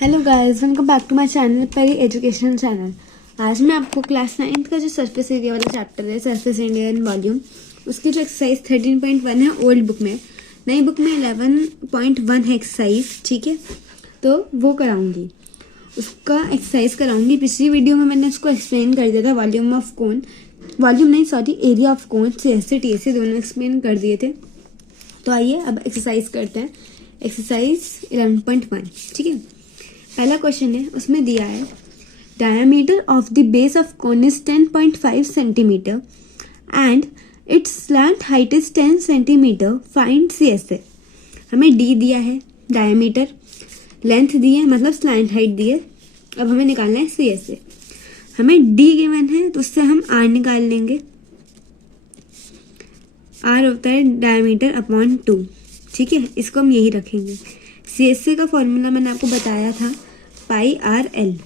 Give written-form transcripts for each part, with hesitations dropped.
Hello guys, welcome back to my channel Perry education channel. आज मैं आपको class 9th का जो सरफेस एरिया वाला चैप्टर है, सरफेस एरिया इन वॉल्यूम, उसकी जो एक्सरसाइज 13.1 है ओल्ड बुक में, नई बुक में 11.1 है एक्सरसाइज। ठीक है, तो वो कराऊंगी, उसका एक्सरसाइज कराऊंगी। पिछली वीडियो में मैंने उसको एक्सप्लेन कर दिया था, वॉल्यूम ऑफ कोन, वॉल्यूम नहीं सॉरी एरिया ऑफ कोन, से टी से दोनों एक्सप्लेन कर दिए थे। तो आइए अब एक्सरसाइज करते हैं, एक्सरसाइज 11.1। ठीक है, पहला क्वेश्चन है, उसमें दिया है diameter of the base of cone is 10.5 centimetre and it's slant height is 10 centimetre, find CSA। हमें डी दिया है, डायमीटर, लेंथ दी है मतलब स्लैंट हाइट दी है। अब हमें निकालना है CSA। हमें डी गिवन है तो उससे हम आर निकाल लेंगे। आर होता है डायमीटर अपॉन 2। ठीक है, इसको हम यही रखेंगे। CSA का फॉर्मूला मैंने आपको बताया था, पाई आर एल।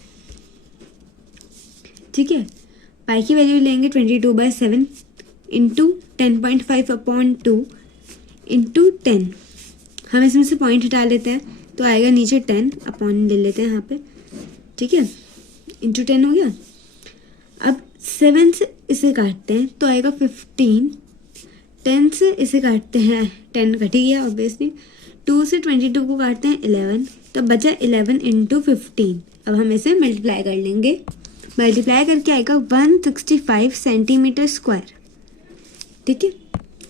ठीक है, पाई की वैल्यू लेंगे 22/7 इंटू 10.5 अपॉन 2 इंटू 10। हम इसमें से पॉइंट हटा लेते हैं तो आएगा नीचे 10 अपॉन ले लेते हैं यहाँ पे। ठीक है, इंटू 10 हो गया। अब 7 से इसे काटते हैं तो आएगा 15। 10 से इसे काटते हैं, 10 कट ही गया ऑब्वियसली। 2 से 22 को काटते हैं 11, तब बचा 11 इंटू 15। अब हम इसे मल्टीप्लाई कर लेंगे, मल्टीप्लाई करके आएगा 165 सेंटीमीटर स्क्वायर। ठीक है,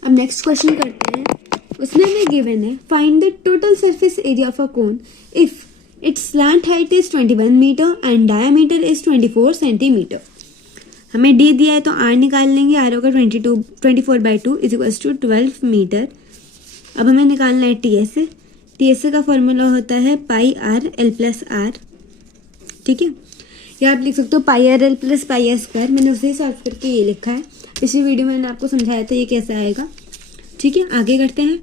अब नेक्स्ट क्वेश्चन करते हैं। उसमें हमें गिवन है find the total surface area of a cone if its slant height is 21 metre and diameter is 24 centimetre. हमें डी दिया है तो आर निकाल लेंगे। आर होगा 24/2 इज इक्वल्स टू 12 मीटर। अब हमें निकालना है TSA। TSA का फॉर्मूला होता है pi r l plus r. ठीक है, या आप लिख सकते हो pi r l plus pi are square. मैंने उसे सॉल्व करके ये लिखा है। पिछली वीडियो में मैंने आपको समझाया था ये कैसे आएगा। ठीक है, आगे करते हैं।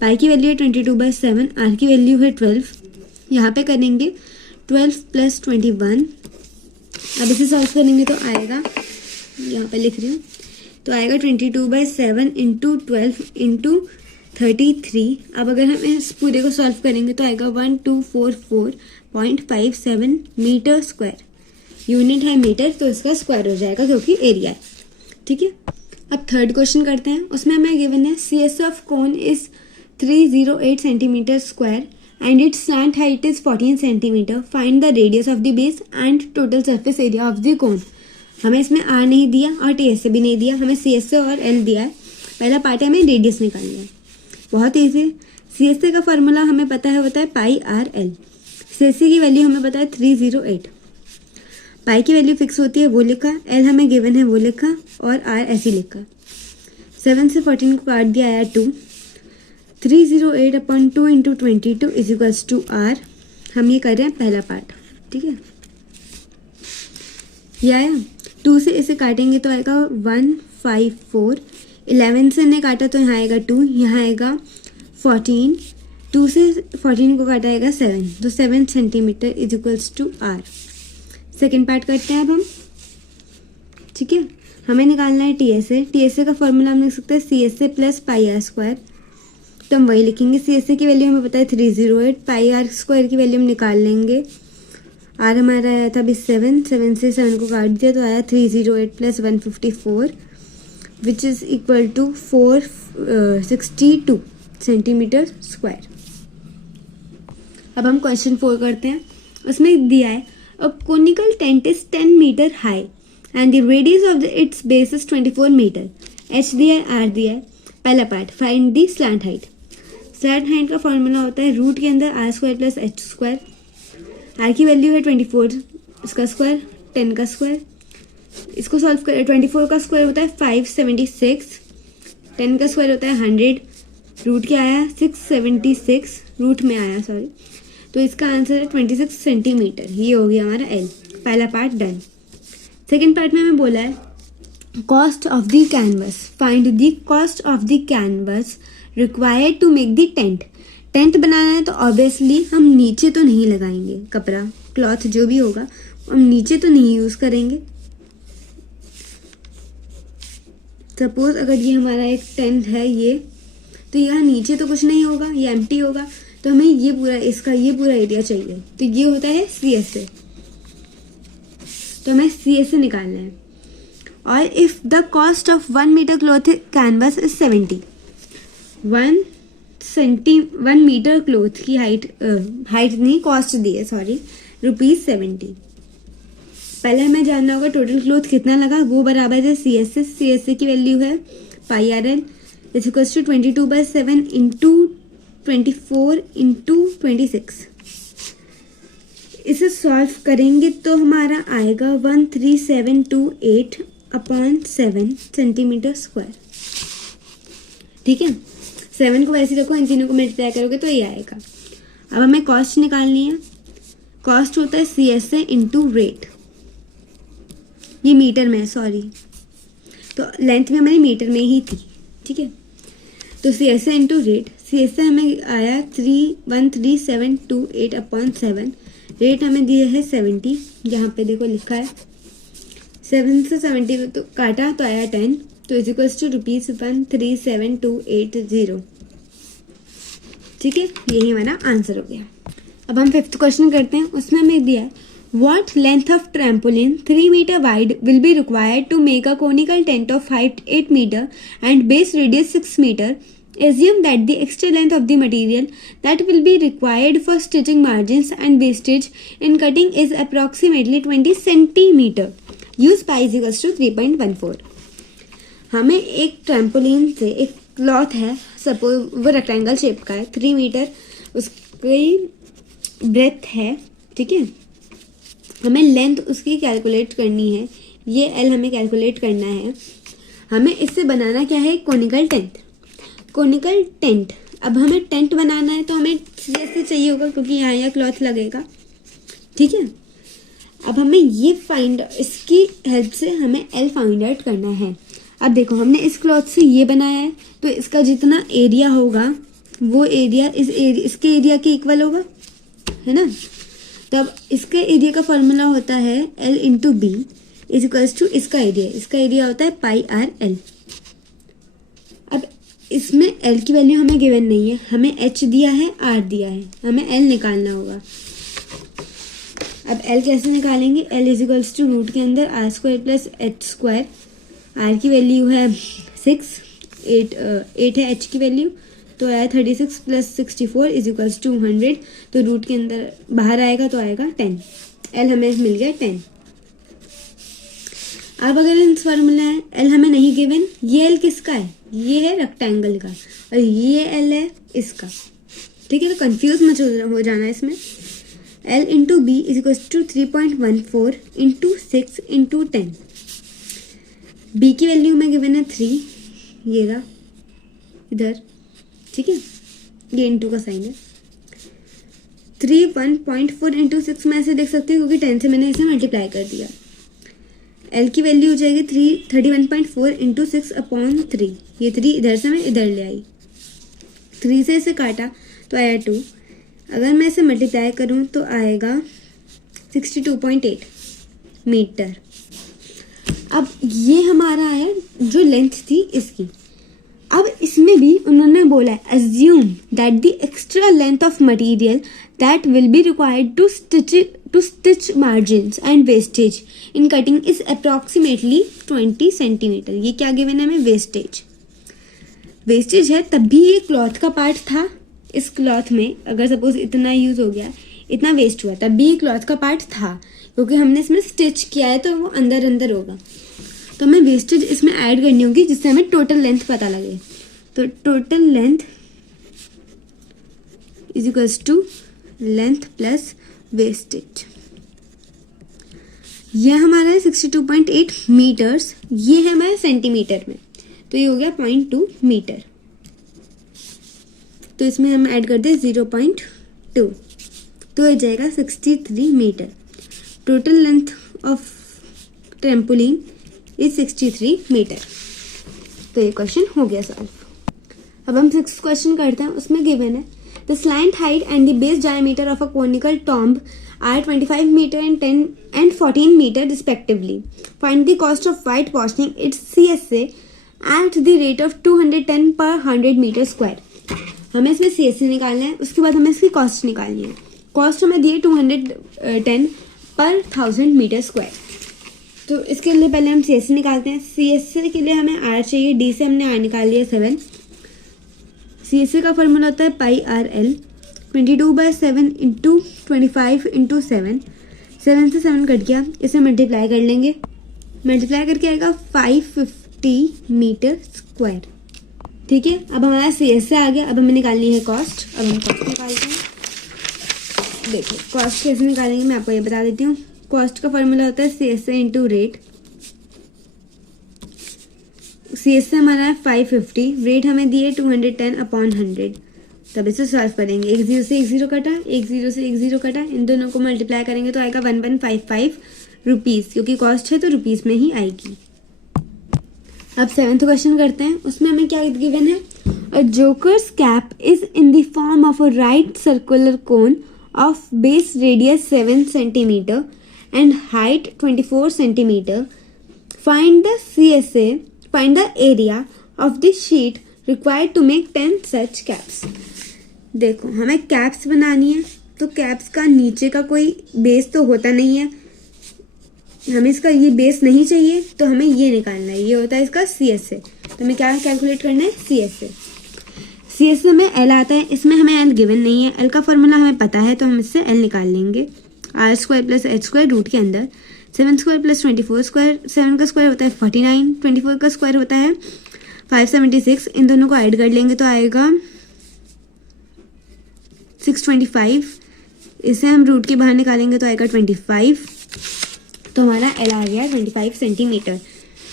पाई की वैल्यू है 22/7, आर की वैल्यू है 12। यहाँ पे करेंगे 12 + 21। अब इसे सॉल्व करेंगे तो आएगा, यहाँ पे लिख रही हूँ, तो आएगा 22/7 इंटू 12 इंटू 33। अब अगर हम इस पूरे को सॉल्व करेंगे तो आएगा 1244.57 मीटर स्क्वायर। यूनिट है मीटर तो इसका स्क्वायर हो जाएगा क्योंकि एरिया है। ठीक है, अब थर्ड क्वेश्चन करते हैं। उसमें हमें गिवन है CSA of cone is 308 centimetre square and it's slant height is 14 centimetre. Find the radius of the base and total surface area of the cone. हमें इसमें आर नहीं दिया और TSA भी नहीं दिया, हमें CSA और एल दिया है। पहला पार्ट है हमें रेडियस निकालना है, बहुत ईजी। CSA का फॉर्मूला हमें पता है, होता है पाई आर एल। CSA की वैल्यू हमें पता है 308। पाई की वैल्यू फिक्स होती है वो लिखा, एल हमें गिवन है वो लिखा और आर ऐसे लिखा। 7 से 14 को काट दिया, आया 2। 308/2 into 22 is equals to R. हम ये कर रहे हैं पहला पार्ट। ठीक है, ये आया। 2 से इसे काटेंगे तो आएगा 154। 11 से ने काटा तो यहाँ आएगा 2, यहाँ आएगा 14। 2 से 14 को काटा आएगा 7, तो 7 centimetre is equals to R. Second part करते हैं अब हम। ठीक है, हमें निकालना है TSA। TSA का फॉर्मूला हम लिख सकते हैं CSA plus pi are square, तो हम वही लिखेंगे। CSA की वैल्यू हमें पता है 308, पाई आर स्क्वायर की वैल्यू हम निकाल लेंगे। आर हमारा आया था अभी 7 से 7 को काट दिया तो आया 308 + 154 which is equal to 462 centimetre square. अब हम क्वेश्चन 4 करते हैं। उसमें दिया है a conical tent is 10 metre high and the radius of its base is 24 metre. H दिया है, R दिया है। पहला part, find the slant height. Slant height का फॉर्मूला होता है रूट के अंदर R² + H²। आर की वैल्यू है 24, इसका स्क्वायर 10 का स्क्वायर। इसको सॉल्व कर, 24 का स्क्वायर होता है 576, 10 का स्क्वायर होता है 100। रूट क्या आया 676, रूट में आया सॉरी, तो इसका आंसर है 26 सेंटीमीटर। ये हो गया हमारा एल। पहला पार्ट डन। सेकेंड पार्ट में हमें बोला है cost of the canvas, find the cost of the canvas required to make the tent. Tent बनाना है तो ऑब्वियसली हम नीचे तो नहीं लगाएंगे, कपड़ा क्लॉथ जो भी होगा हम नीचे तो नहीं यूज करेंगे। सपोज अगर ये हमारा एक टेंट है ये, तो यहाँ नीचे तो कुछ नहीं होगा, ये एम्प्टी होगा। तो हमें ये पूरा एरिया चाहिए, तो ये होता है CSA, तो हमें CSA निकालना है। और if the cost of 1 metre cloth canvas is 70, 1 metre cloth की हाइट नहीं, कॉस्ट दी है, सॉरी, ₹70। पहले हमें जानना होगा टोटल क्लॉथ कितना लगा, वो बराबर है CSA की वैल्यू है πRL is equals to 22/7 into 24 into 26। इसे सॉल्व करेंगे तो हमारा आएगा 13728/7 सेंटीमीटर स्क्वायर। ठीक है, 7 को वैसे रखो, इन तीनों को मल्टीप्लाई करोगे तो ये आएगा। अब हमें कॉस्ट निकालनी है। कॉस्ट होता है CSA इंटू रेट, ये मीटर में है, सॉरी, तो लेंथ में हमारी मीटर में ही थी। ठीक है, तो CSA इंटू रेट, CSA हमें आया 13728/7, रेट हमें दिया है 70, यहाँ पे देखो लिखा है 7 से 70 तो काटा तो आया 10, तो इज इक्वल्स टू ₹137,280। ठीक है, यही हमारा आंसर हो गया। अब हम 5th क्वेश्चन करते हैं। उसमें हमें दिया है What length of trampoline 3 meter wide will be required to make a conical tent of height 8 meter and base radius 6 meter? Assume that the extra length of the material that will be required for stitching margins and wastage in cutting is approximately 20 centimeter. Use pi is equals to 3.14. हमें एक trampoline से एक cloth है, suppose वो rectangle shape का है, 3 metre उसकी breath है। ठीक है, हमें लेंथ उसकी कैलकुलेट करनी है, ये L हमें कैलकुलेट करना है। हमें इससे बनाना क्या है, कोनिकल टेंट। अब हमें टेंट बनाना है तो हमें CSA चाहिए होगा क्योंकि यहाँ क्लॉथ लगेगा। ठीक है, अब हमें ये इसकी हेल्प से हमें L फाइंड आउट करना है। अब देखो, हमने इस क्लॉथ से ये बनाया है तो इसका जितना एरिया होगा वो एरिया इसके एरिया के इक्वल होगा, है ना। तब इसके एरिया का फॉर्मूला होता है L into B is equals to इसका एरिया होता है πRL। अब इसमें L की वैल्यू हमें गिवन नहीं है, हमें H दिया है, R दिया है, हमें L निकालना होगा। अब L कैसे निकालेंगे, L is equals to root के अंदर R² प्लस H²। R की वैल्यू है 6, 8 है H की वैल्यू, तो आया 36 प्लस 64 इज इक्वल्स टू 100, तो रूट के अंदर बाहर आएगा तो आएगा 10। L हमें मिल गया 10। अब अगर इस फार्मूला है, L हमें नहीं गिवन, ये L किसका है, ये है रेक्टेंगल का, और ये L है इसका। ठीक है, तो कंफ्यूज मत हो जाना इसमें। L into B is equals to 3.14 into 6 into 10। B की वैल्यू में गिवन है 3, ये रहा इधर। ठीक है, ये इंटू का साइन है। 1.4 इंटू 6 में ऐसे देख सकते हो क्योंकि 10 से मैंने इसे मल्टीप्लाई कर दिया। L की वैल्यू हो जाएगी 31.4 इंटू 6/3, ये 3 इधर से मैं इधर ले आई, 3 से इसे काटा तो आया 2। अगर मैं इसे मल्टीप्लाई करूँ तो आएगा 62.8 मीटर। अब ये हमारा आया जो लेंथ थी इसकी। अब इसमें भी उन्होंने बोला है assume that the extra length of material that will be required to stitch margins and wastage in cutting is approximately 20 centimeter। ये क्या गिवन है हमें, वेस्टेज है, तब भी ये क्लॉथ का पार्ट था। इस क्लॉथ में अगर सपोज इतना यूज हो गया, इतना वेस्ट हुआ, तब भी ये क्लॉथ का पार्ट था क्योंकि हमने इसमें स्टिच किया है तो वो अंदर होगा। तो हमें वेस्टेज इसमें ऐड करनी होगी जिससे हमें टोटल लेंथ पता लगे। तो total length is equals to length plus wastage. यह हमारा है 62.8 मीटर्स, ये है हमारे सेंटीमीटर में, तो ये हो गया 0.2 मीटर। तो इसमें हम ऐड कर दें 0.2, तो हो जाएगा 63 metre. Total length of trampoline is 63 metre. तो ये क्वेश्चन हो गया सॉल्व। अब हम 6th क्वेश्चन करते हैं। उसमें गिवन है the slant height and the base diameter of a conical tomb are 25 metre and 10 and 14 metre respectively. Find the cost of whitewashing its CSA at the rate of 210 per 100 meter square. हमें इसमें CSC निकालना है, उसके बाद हमें इसकी cost निकालनी है। कॉस्ट हमें दी है 210 पर 1000 मीटर स्क्वायर। तो इसके लिए पहले हम CSC निकालते हैं। CSC के लिए हमें R चाहिए, D से हमने R निकाल लिया 7। CSC का फॉर्मूला होता है pi r L, 22/7 into 25 into 7। 7 से 7 कट गया, इसे मल्टीप्लाई कर लेंगे, मल्टीप्लाई करके आएगा 550 मीटर स्क्वायर। ठीक है, अब हमारा CSC आ गया। अब हमें निकालनी है कॉस्ट। अब हम कॉस्ट निकालते हैं। देखो कॉस्ट कैसे निकालेंगे मैं आपको ये बता देती हूँ। कॉस्ट का फॉर्मूला होता है CSC इंटू रेट। CSC हमारा है 550, रेट हमें दी है 210/100। तब इसे सॉल्व करेंगे। एक जीरो से एक जीरो कटा, एक जीरो से एक जीरो कटा, इन दोनों को मल्टीप्लाई करेंगे तो आएगा 1155 रुपीज़, क्योंकि कॉस्ट है तो रुपीज़ में ही आएगी। अब 7th क्वेश्चन करते हैं। उसमें हमें क्या गिवन है, a joker's cap is in the form of a right circular cone of base radius 7 centimetre and height 24 centimetre. Find the CSA, find the area of the sheet required to make 10 such caps. देखो हमें caps बनानी है, तो caps का नीचे का कोई base तो होता नहीं है, हमें इसका ये बेस नहीं चाहिए, तो हमें ये निकालना है, ये होता है इसका CSA। तो हमें क्या कैलकुलेट करना है, CSA। CSA में L आता है, इसमें हमें L गिवन नहीं है। L का फॉर्मूला हमें पता है, तो हम इससे L निकाल लेंगे। R² + H² रूट के अंदर 7² + 24²। 7 का स्क्वायर होता है 49, 24 का स्क्वायर होता है 576। इन दोनों को ऐड कर लेंगे तो आएगा 625। इसे हम रूट के बाहर निकालेंगे तो आएगा 25। तो हमारा L आ गया 25 सेंटीमीटर।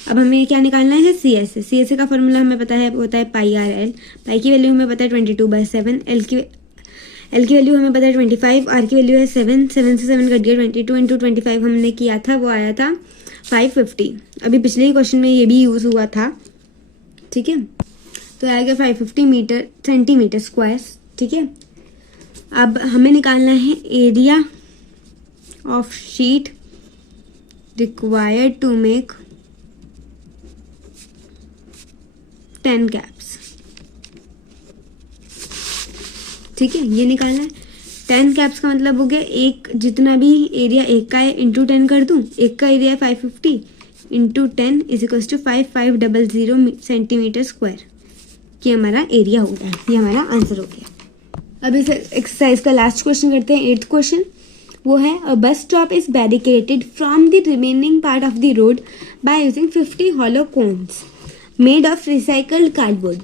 अब हमें क्या निकालना है, CSA। CSA का फॉर्मूला हमें पता है, होता है पाई आर एल। पाई की वैल्यू हमें पता है 22/7। L की वैल्यू हमें पता है 25, R की वैल्यू है 7। 7 से 7 कट गया, 22 इंटू 25 हमने किया था, वो आया था 550। अभी पिछले ही क्वेश्चन में ये भी यूज़ हुआ था। ठीक है, तो आएगा 550 सेंटीमीटर स्क्वायर। ठीक है, अब हमें निकालना है area of sheet required to make 10 caps. ठीक है, ये निकालना है। 10 कैप्स का मतलब हो गया, एक जितना भी एरिया एक का है इंटू 10 कर दूँ। एक का एरिया है 550 into 10 is equal to 5500 centimetre square. ये हमारा एरिया हो गया, ये हमारा आंसर हो गया। अब इस एक्सरसाइज का लास्ट क्वेश्चन करते हैं, 8th क्वेश्चन। वो है, a bus stop is barricaded from the remaining part of the road by using 50 hollow cones made of recycled cardboard.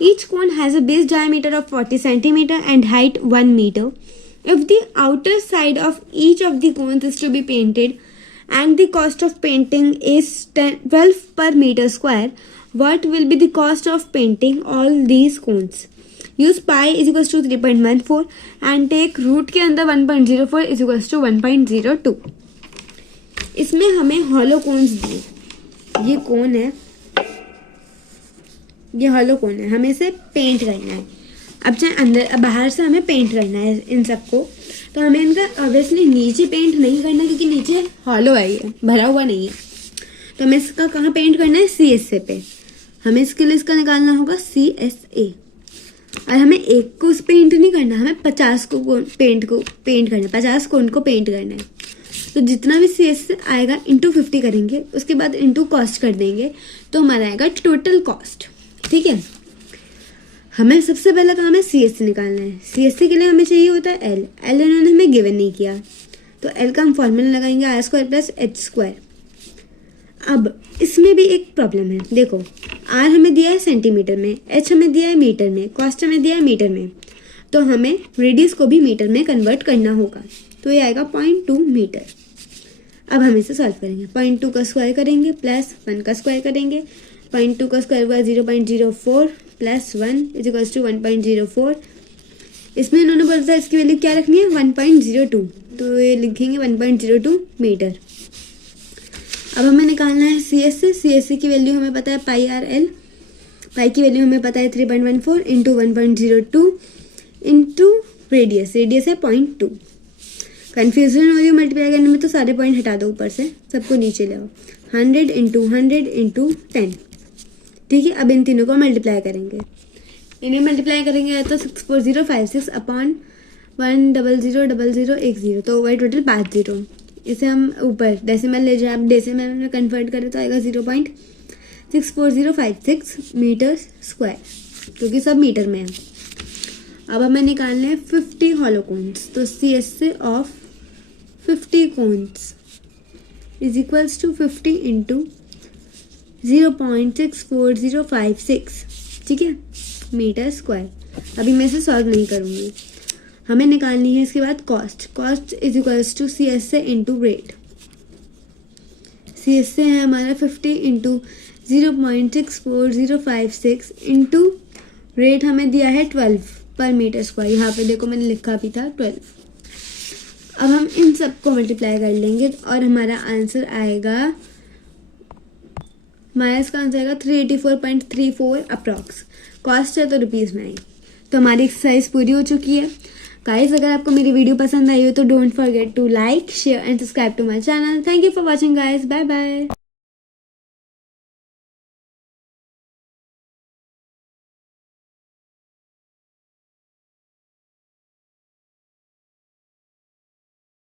Each cone has a base diameter of 40 centimeter and height 1 meter. If the outer side of each of the cones is to be painted and the cost of painting is 12 per meter square, what will be the cost of painting all these cones? Use pi is equals to 3.14 and take root के अंदर 1.04 is equals to 1.02. इसमें हमें hollow cons दिए, ये कौन है, ये hollow कौन है, हमें इसे पेंट करना है। अब चाहे अंदर बाहर से हमें पेंट करना है इन सबको, तो हमें इनका ऑब्वियसली नीचे पेंट नहीं करना, क्योंकि नीचे हॉलो है, ये भरा हुआ नहीं है। तो हमें इसका कहाँ पेंट करना है, CSA पे। हमें इसके लिए इसका निकालना होगा CSA। और हमें एक को पेंट नहीं करना, हमें 50 को पेंट करना है, 50 कोन को पेंट करना है। तो जितना भी CSA आएगा इंटू 50 करेंगे, उसके बाद इंटू कॉस्ट कर देंगे, तो हमारा आएगा टोटल कॉस्ट। ठीक है, हमें सबसे पहला काम है CSA निकालना है। CSA के लिए हमें चाहिए होता है L इन्होंने हमें गिवन नहीं किया, तो L का हम फॉर्मूला लगाएंगे R² + H²। अब इसमें भी एक प्रॉब्लम है, देखो R हमें दिया है सेंटीमीटर में, H हमें दिया है मीटर में, कॉस्ट हमें दिया है मीटर में, तो हमें रेडियस को भी मीटर में कन्वर्ट करना होगा, तो ये आएगा 0.2 मीटर। अब हम इसे सॉल्व करेंगे, 0.2 का स्क्वायर करेंगे प्लस 1 का स्क्वायर करेंगे, 0.2 का स्क्वायर हुआ 0.04 प्लस 1 इज इक्वल्स टू 1.04। इसमें इन्होंने बोला था इसकी वैल्यू क्या रखनी है, 1.02, तो ये लिखेंगे 1.02 मीटर। अब हमें निकालना है CSA की वैल्यू हमें पता है पाई आर एल। पाई की वैल्यू हमें पता है 3.14 इंटू 1.02 इंटू रेडियस है 0.2। कन्फ्यूजन हो रही है मल्टीप्लाई करने में, तो सारे पॉइंट हटा दो ऊपर से, सबको नीचे ले आओ। 100 इंटू 10। ठीक है, अब इन तीनों को मल्टीप्लाई करेंगे। इन्हें मल्टीप्लाई करेंगे तो 64056 अपॉन 1000010, तो वही टोटल 5 जीरो। इसे हम ऊपर डेसिमल ले जाए, आप डेसिमल में कन्वर्ट करें तो आएगा 0.64056 मीटर स्क्वायर, क्योंकि सब मीटर में है। अब हमें निकालने हैं 50 हॉलो कोन्स, तो CSA of 50 cones is equals to 50 into 0.64056, ठीक है, मीटर स्क्वायर। अभी मैं इसे सॉल्व नहीं करूँगी। हमें निकालनी है इसके बाद cost is equals to CSA into rate. CSA है हमारा 50 इंटू 0.64056 इंटू रेट हमें दिया है 12 पर मीटर स्क्वायर। यहाँ पे देखो मैंने लिखा भी था 12। अब हम इन सबको मल्टीप्लाई कर लेंगे और हमारा आंसर आएगा, हमारा इसका आंसर आएगा 384.34 अप्रॉक्स। कॉस्ट है तो रुपीज़ में आई। तो हमारी एक्सरसाइज पूरी हो चुकी है गाइस। अगर आपको मेरी वीडियो पसंद आई हो तो don't forget to like, share and subscribe to my channel. Thank you for watching guys, bye bye.